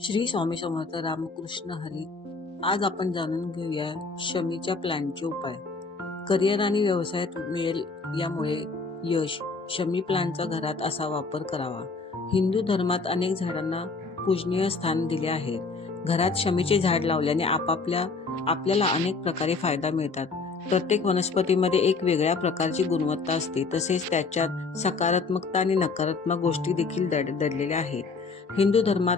श्री स्वामी समर्थ रामकृष्ण हरी आज आपण जाणून घेऊया शमीच्या प्लॅनचे उपाय. करिअर आणि व्यवसायात मिळेल यामुळे यश शमी प्लॅनचा घरात असा वापर करावा. हिंदू धर्मात अनेक झाडांना पूजनीय स्थान दिले आहे. घरात शमीचे झाड लावल्याने आपापल्या आपल्याला अनेक प्रकारे फायदा मिळतात. प्रत्येक वनस्पतीमध्ये एक वेगळ्या प्रकारची गुणवत्ता असते तसेच त्याच्यात सकारात्मकता आणि नकारात्मक गोष्टी देखील दड दडलेल्या आहेत. हिंदू धर्मात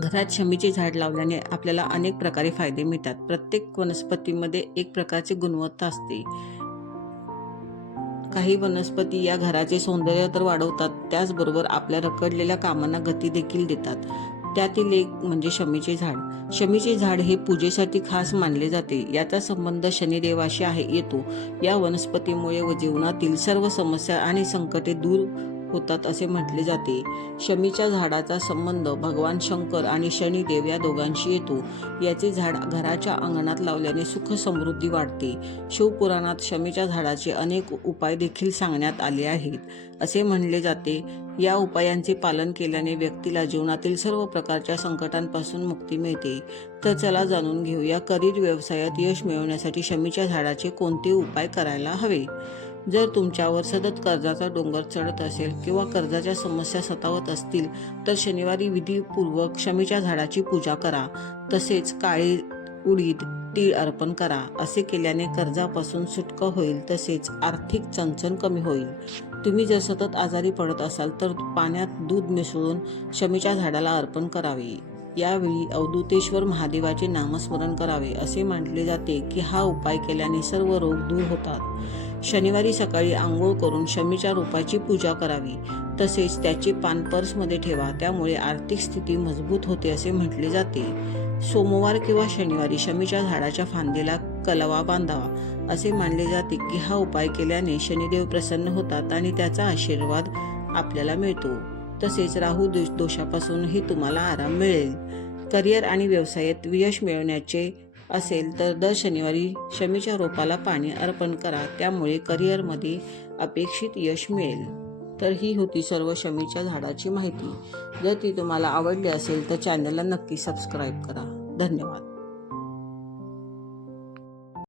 घरात शमीचे झाड लावल्याने आपल्याला अनेक प्रकारे फायदे मिळतात. प्रत्येक वनस्पतीमध्ये एक प्रकारची गुणवत्ता असते. काही वनस्पती या घराचे सौंदर्य तर वाढवतात त्याचबरोबर आपल्या रखडलेल्या कामांना गती देखील देतात. त्यातील एक म्हणजे शमीचे झाड. शमीचे झाड हे पूजेसाठी खास मानले जाते. याचा संबंध शनिदेवाशी आहे येतो. या वनस्पतीमुळे व जीवनातील सर्व समस्या आणि संकटे दूर होतात असे म्हटले जाते. शमीच्या झाडाचा संबंध भगवान शंकर आणि शनिदेव या दोघांशी येतो. याचे झाड घराच्या अंगणात लावल्याने सुख समृद्धी वाढते. शिवपुराणात शमीच्या झाडाचे अनेक उपाय देखील सांगण्यात आले आहेत. असे म्हणले जाते या उपायांचे पालन केल्याने व्यक्तीला जीवनातील सर्व प्रकारच्या संकटांपासून मुक्ती मिळते. तर चला जाणून घेऊया करिअर व्यवसायात यश मिळवण्यासाठी शमीच्या झाडाचे कोणते उपाय करायला हवे? जर तुमच्यावर सतत कर्जाचा डोंगर चढत असेल किंवा कर्जाच्या समस्या सतावत असतील तर शनिवारी विधीपूर्वक शमीच्या झाडाची पूजा करा. तसेच काळी उडीद तीळ अर्पण करा. असे केल्याने कर्जापासून सुटका होईल तसेच आर्थिक चणचण कमी होईल. तुम्ही जर सतत आजारी पडत असाल तर पाण्यात दूध मिसळून शमीच्या झाडाला अर्पण करावे. यावेळी अवधूतेश्वर महादेवाचे नामस्मरण करावे असे मानले जाते की हा उपाय केल्याने सर्व रोग दूर होतात. शनिवारी सकाळी आंघोळ करून शमीच्या रोपाची पूजा करावी. तसेच त्याचे पान पर्समध्ये ठेवा त्यामुळे आर्थिक स्थिती मजबूत होते असे म्हटले जाते. सोमवार किंवा शनिवारी शमीच्या झाडाच्या फांदीला कलवा बांधावा असे मानले जाते की हा उपाय केल्याने शनिदेव प्रसन्न होतात आणि त्याचा आशीर्वाद आपल्याला मिळतो. तसेच राहू दोष दोषापासूनही तुम्हाला आराम मिळेल. करिअर आणि व्यवसायात यश मिळवण्याचे असेल तर दर शनिवारी शमीच्या रोपाला पाणी अर्पण करा. त्यामुळे करिअरमध्ये अपेक्षित यश मिळेल. तर ही होती सर्व शमीच्या झाडाची माहिती. जर ती तुम्हाला आवडली असेल तर चॅनलला नक्की सबस्क्राईब करा. धन्यवाद.